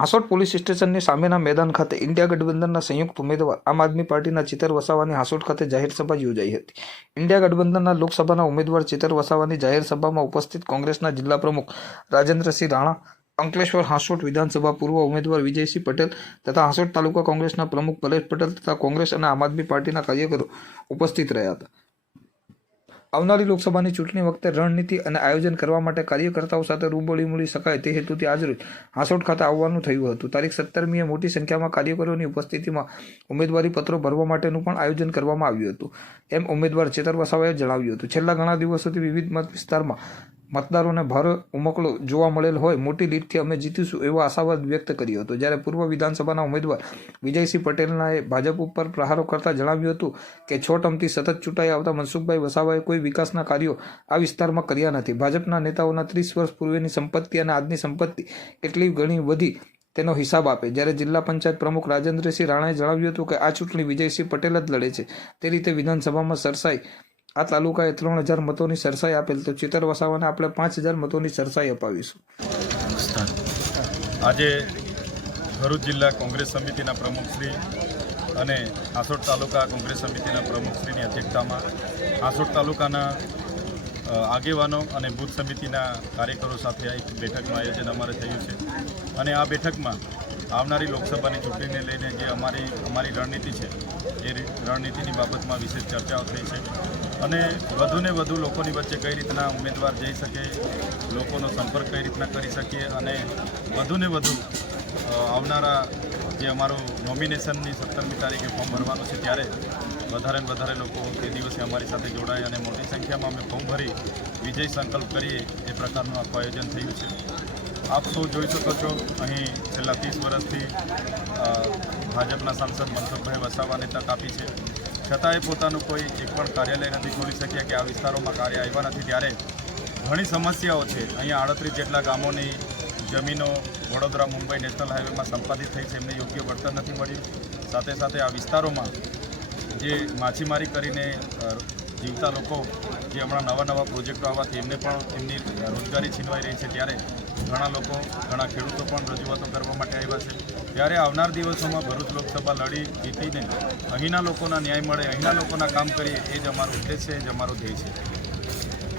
Hansot police સ્ટેશનની સામેના મેદાન ખાતે ઇન્ડિયા ગઠબંધનના સંયુક્ત ઉમેદવાર આમ આદમી પાર્ટીના ચિતર વસાવાની હાંસોટ ખાતે જાહેર સભા યોજાઈ હતી. ઇન્ડિયા ગઠબંધનના લોકસભાના ઉમેદવાર ચિતર વસાવાની જાહેર સભામાં ઉપસ્થિત કોંગ્રેસના જિલ્લા પ્રમુખ રાજેન્દ્રસિંહ રાણા, અંકલેશ્વર હાંસોટ વિધાનસભા પૂર્વ ઉમેદવાર વિજયસિંહ પટેલ તથા હાંસોટ તાલુકા કોંગ્રેસના પ્રમુખ પરેશ પટેલ તથા કોંગ્રેસ અને આમ આદમી પાર્ટીના કાર્યકરો ઉપસ્થિત રહ્યા હતા. આવનારી લોકસભાની ચૂંટણી વખતે રણનીતિ અને આયોજન કરવા માટે કાર્યકર્તાઓ સાથે રૂબળી મળી શકાય તે હેતુથી આજરોજ હાંસોટ ખાતે આવવાનું થયું હતું. તારીખ સત્તરમીએ મોટી સંખ્યામાં કાર્યકરોની ઉપસ્થિતિમાં ઉમેદવારી પત્રો ભરવા માટેનું પણ આયોજન કરવામાં આવ્યું હતું. એમ ઉમેદવાર ચેતર વસાવાએ જણાવ્યું હતું. છેલ્લા ઘણા દિવસોથી વિવિધ મત વિસ્તારમાં મતદારોને ભારે ઉમકળો જોવા મળેલ હોય, મોટી લીડથી અમે જીતીશું એવો આશાવાદ વ્યક્ત કર્યો હતો. જ્યારે પૂર્વ વિધાનસભાના ઉમેદવાર વિજયસિંહ પટેલનાએ ભાજપ ઉપર પ્રહારો કરતા જણાવ્યું હતું કે છ ટર્મથી સતત ચૂંટાઈ આવતા મનસુખભાઈ વસાવાએ કોઈ વિકાસના કાર્યો આ વિસ્તારમાં કર્યા નથી. ભાજપના નેતાઓના ત્રીસ વર્ષ પૂર્વેની સંપત્તિ અને આજની સંપત્તિ એટલી ઘણી વધી તેનો હિસાબ આપે. જ્યારે જિલ્લા પંચાયત પ્રમુખ રાજેન્દ્રસિંહ રાણાએ જણાવ્યું હતું કે, આ ચૂંટણી વિજયસિંહ પટેલ જ લડે છે. તે રીતે વિધાનસભામાં સરસાઈ આ તાલુકાએ ત્રણ હજાર મતોની સરસાઈ આપેલ. તો ચિતર વસાવાને આપણે પાંચ હજાર મતોની સરસાઈ અપાવીશું. આજે ભરૂચ જિલ્લા કોંગ્રેસ સમિતિના પ્રમુખશ્રી અને આસોડ તાલુકા કોંગ્રેસ સમિતિના પ્રમુખશ્રીની અધ્યક્ષતામાં આસોડ તાલુકાના આગેવાનો અને બુથ સમિતિના કાર્યકરો સાથે એક બેઠકનું આયોજન અમારે થયું છે. અને આ બેઠકમાં આવનારી લોકસભાની ચૂંટણીને લઈને જે અમારી અમારી રણનીતિ છે, એ રણનીતિની બાબતમાં વિશેષ ચર્ચાઓ થઈ છે. અને વધુને વધુ લોકોની વચ્ચે કઈ રીતના ઉમેદવાર જઈ શકે, લોકોનો સંપર્ક કઈ રીતના કરી શકીએ અને વધુને વધુ આવનારા જે અમારું નોમિનેશનની સત્તરમી તારીખે ફોર્મ ભરવાનું છે, ત્યારે વધારે ને વધારે લોકો તે દિવસે અમારી સાથે જોડાય અને મોટી સંખ્યામાં અમે ફોર્મ ભરી વિજય સંકલ્પ કરીએ એ પ્રકારનું આખું આયોજન થયું છે. આપ સૌ જોઈ શકો છો, અહીં છેલ્લા ત્રીસ વર્ષથી ભાજપના સાંસદ મનસુખભાઈ વસાવાને તક આપી છે. છતાંય પોતાનું કોઈ એક પણ કાર્યાલય નથી ખોલી શક્યા કે આ વિસ્તારોમાં કાર્ય આવ્યા નથી. ત્યારે ઘણી સમસ્યાઓ છે. અહીંયા આડત્રીસ જેટલા ગામોની જમીનો વડોદરા, મુંબઈ નેશનલ હાઈવેમાં સંપાદિત થઈ છે. એમને યોગ્ય વળતર નથી મળ્યું. સાથે સાથે આ વિસ્તારોમાં જે માછીમારી કરીને જીવતા લોકો જે હમણાં નવા નવા પ્રોજેક્ટો આવવાથી એમને પણ એમની રોજગારી છીનવાઈ રહી છે. ત્યારે ઘણા લોકો ઘણા ખેડૂતો પણ રજૂઆતો કરવા માટે આવ્યા છે. ત્યારે આવનાર દિવસોમાં ભરૂચ લોકસભા લડી જીતીને અહીંના લોકોના ન્યાય મળે અહીંના લોકોના કામ કરીએ એ જ અમારો ઉદ્દેશ છે એ જ અમારો ધ્યેય છે.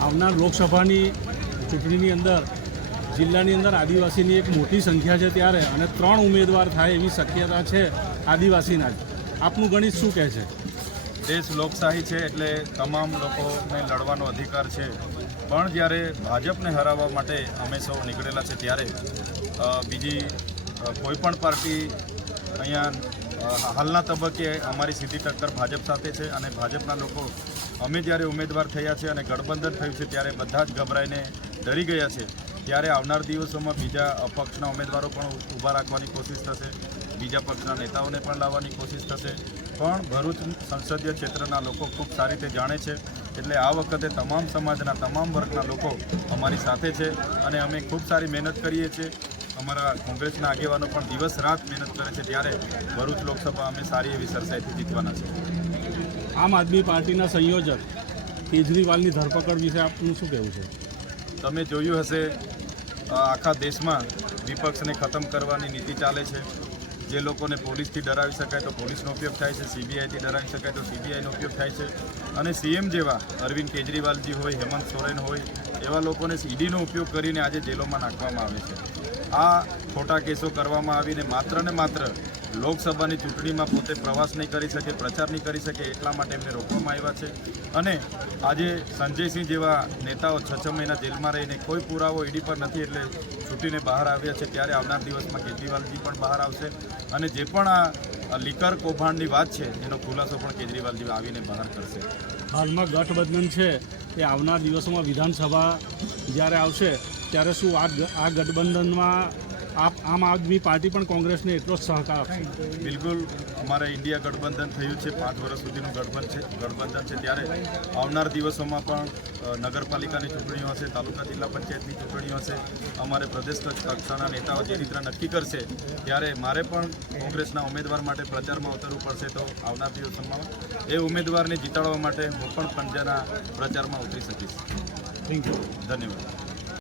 આવનાર લોકસભાની ચૂંટણીની અંદર જિલ્લાની અંદર આદિવાસીની એક મોટી સંખ્યા છે ત્યારે અને ત્રણ ઉમેદવાર થાય એવી શક્યતા છે આદિવાસીના જ. આપનું ગણિત શું કહે છે? દેશ લોકશાહી છે એટલે તમામ લોકોને લડવાનો અધિકાર છે. પણ જ્યારે ભાજપને હરાવવા માટે અમે સૌ નીકળેલા છે ત્યારે બીજી કોઈપણ કોઈ પણ પાર્ટી અહીંયા હાલના તબક્કે અમારી સીધી ટક્કર ભાજપ સાથે છે અને ભાજપના લોકો અમે જ્યારે ઉમેદવાર થયા છે અને ગઠબંધન થયું છે ત્યારે બધા જ ગભરાઈને ડરી ગયા છે. ત્યારે આવનાર દિવસોમાં બીજા અપક્ષના ઉમેદવારો પણ ઊભા રાખવાની કોશિશ થશે, બીજા પક્ષના નેતાઓને પણ લાવવાની કોશિશ થશે. પણ ભરૂચ સંસદીય ક્ષેત્રના લોકો ખૂબ સારી રીતે જાણે છે એટલે આ વખતે તમામ સમાજના તમામ વર્ગના લોકો અમારી સાથે છે અને અમે ખૂબ સારી મહેનત કરીએ છીએ. અમારા કોંગ્રેસના આગેવાનો પણ દિવસ રાત મહેનત કરે છે ત્યારે ભરૂચ લોકસભા અમે સારી એવી સરસાઈથી જીતવાના છે આમ આદમી પાર્ટીના સંયોજક કેજરીવાલની ધરપકડ વિશે આપનું શું કહેવું છે? તમે જોયું હશે આખા દેશમાં વિપક્ષને ખતમ કરવાની નીતિ ચાલે છે. જે લોકોને પોલીસથી ડરાવી શકાય તો પોલીસનો ઉપયોગ થાય છે સીબીઆઈથી ડરાવી શકાય તો સીબીઆઈનો ઉપયોગ થાય છે. અને સીએમ જેવા અરવિંદ કેજરીવાલજી હોય, હેમંત સોરેન હોય, એવા લોકોને ઈડીનો ઉપયોગ કરીને આજે જેલોમાં નાખવામાં આવે છે. આ ખોટા કેસો કરવામાં આવીને માત્ર ને માત્ર લોકસભાની ચૂંટણીમાં પોતે પ્રવાસ નહીં કરી શકે, પ્રચાર નહીં કરી શકે એટલા માટે એમને રોકવામાં આવ્યા છે. અને આજે સંજયસિંહ જેવા નેતાઓ છ છ મહિના જેલમાં રહીને કોઈ પુરાવો ઈડી પર નથી એટલે છૂટીને બહાર આવ્યા છે. ત્યારે આવનાર દિવસમાં કેજરીવાલજી પણ બહાર આવશે. અને જે પણ આ લીકર કૌભાંડની વાત છે, એનો ખુલાસો પણ કેજરીવાલજી આવીને બહાર કરશે. હાલમાં ગઠબંધન છે એ આવનાર દિવસોમાં વિધાનસભા જ્યારે આવશે, ત્યારે શું આ આ ગઠબંધનમાં આમ આદમી પાર્ટી પણ કોંગ્રેસને એટલો જ સહકાર આપશે. બિલકુલ અમારે ઇન્ડિયા ગઠબંધન થયું છે પાંચ વર્ષ સુધીનું ગઠબંધન છે ગઠબંધન છે. ત્યારે આવનાર દિવસોમાં પણ નગરપાલિકાની ચૂંટણીઓ હશે તાલુકા જિલ્લા પંચાયતની ચૂંટણીઓ હશે અમારે પ્રદેશ કક્ષાના નેતાઓ જે રીતના નક્કી કરશે. ત્યારે મારે પણ કોંગ્રેસના ઉમેદવાર માટે પ્રચારમાં ઉતરવું પડશે તો આવનાર દિવસોમાં એ ઉમેદવારને જીતાડવા માટે હું પણ પંજાના પ્રચારમાં ઉતરી શકીશ. થેન્ક યુ ધન્યવાદ.